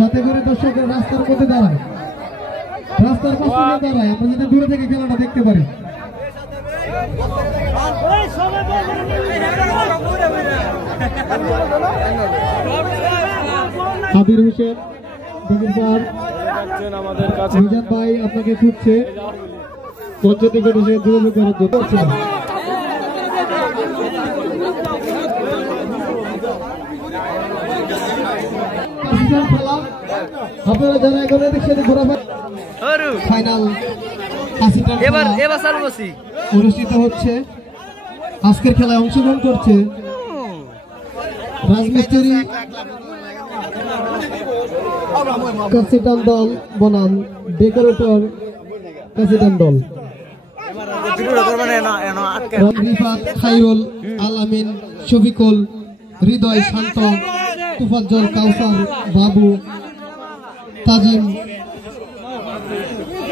যাতে করে দর্শকের রাস্তার মধ্যে দাঁড়ায়, রাস্তার পাশে দাঁড়ায়, আমরা যাতে দূরে থেকে খেলাটা দেখতে পারি। আবির হোসেন মিজান ভাই আপনাকে খুঁজছে, মঞ্চ থেকে যোগাযোগ করার জন্য। আপনারা যারা এখন দেখছেন ফাইনাল অনুষ্ঠিত হচ্ছে, আজকের খেলায় অংশগ্রহণ করছে রাজমিস্ত্রি কাসিটান দল বনাম ডেকোরেটর কাসিটান দল। রিফাত, খাইরুল, আলামিন, শফিকুল, হৃদয়, শান্ত, তুফাজ্জল, কাউসার, বাবু, তাজিম,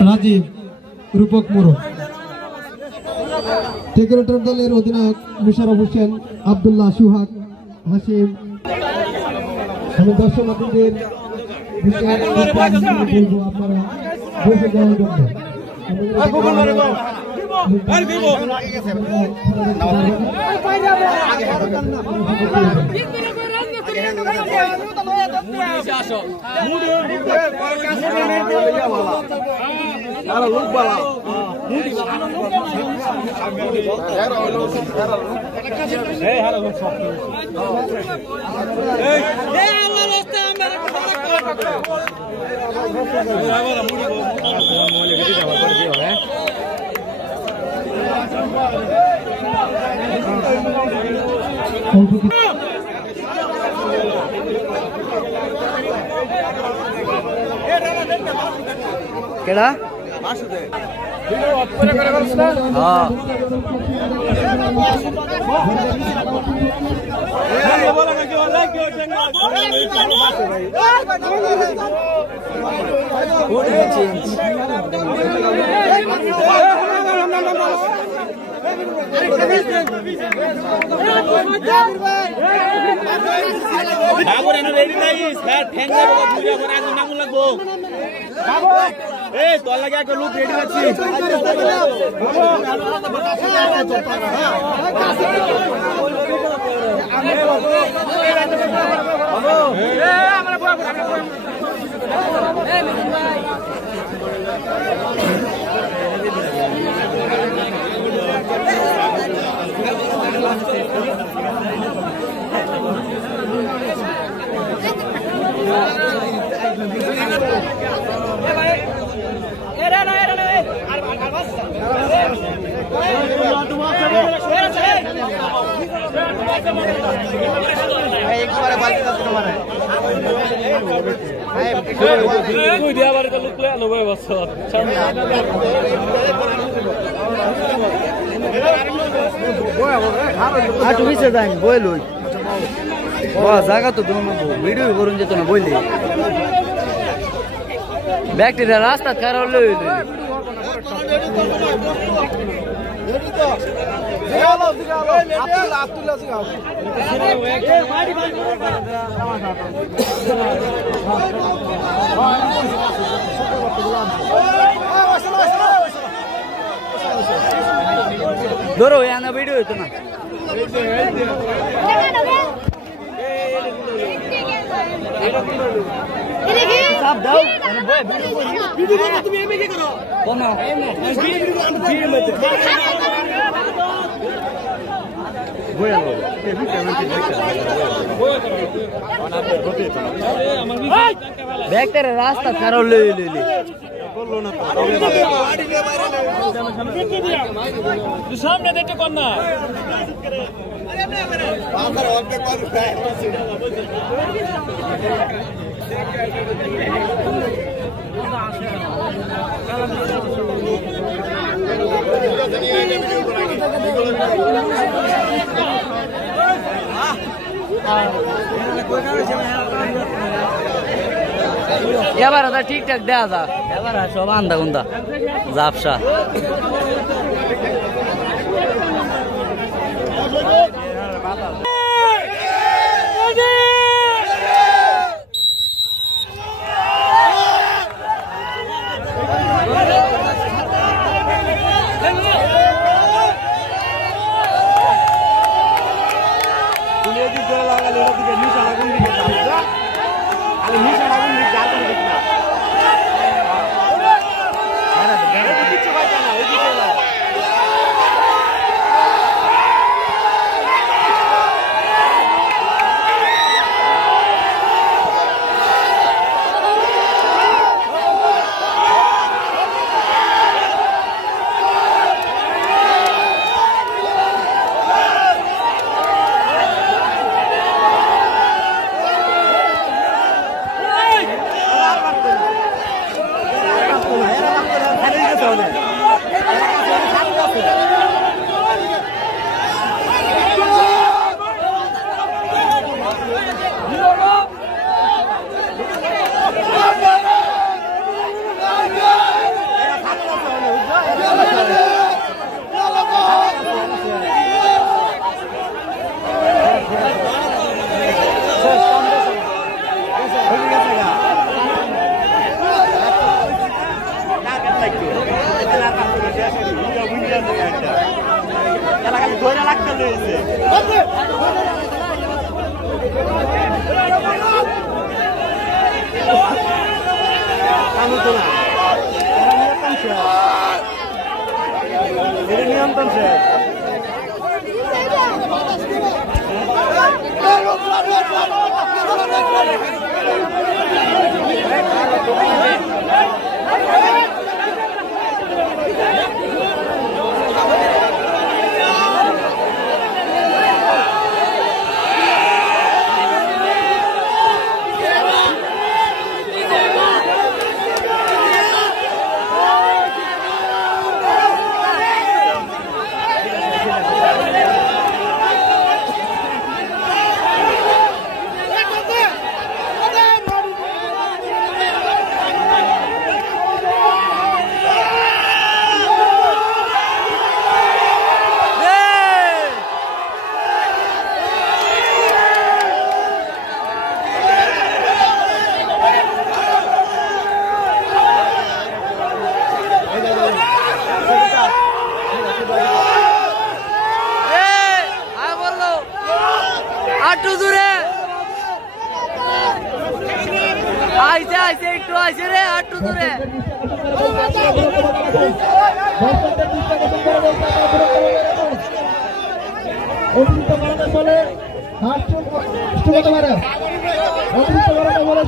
রাজীব, রূপক মোড়ক। ডেকোরেটর দলের অধিনায়ক মুশারফ হোসেন, আব্দুল্লাহ, সুহাগ, হাসিম। আমি দর্শনার্থীদের আপনারা বসে যাওয়ার জন্য কেডা তোর লাগে একটা লোক রেডি আছি। জায়গা তো ভিডিও করুন যেত না বললি ব্যাকটেরিয়া রাস্তা খারাপ লই ধরো এনা ভিডিও হইতো না সাপ দাও ভিডিও তুমি এমএ কি করো কোন ব্যাকটেরিয়া রাস্তা খারাপ লই বললো না সামনে দেখতে কোন না এবার ওটা ঠিকঠাক দেওয়া যাক এবার সব আন্দা গুন্দা জাপসা আটু দূরে আইছে আইছে একটু আইছে রে আটু দূরে অতিরিক্ত কারণে বলে অতিরিক্ত কারণে বলে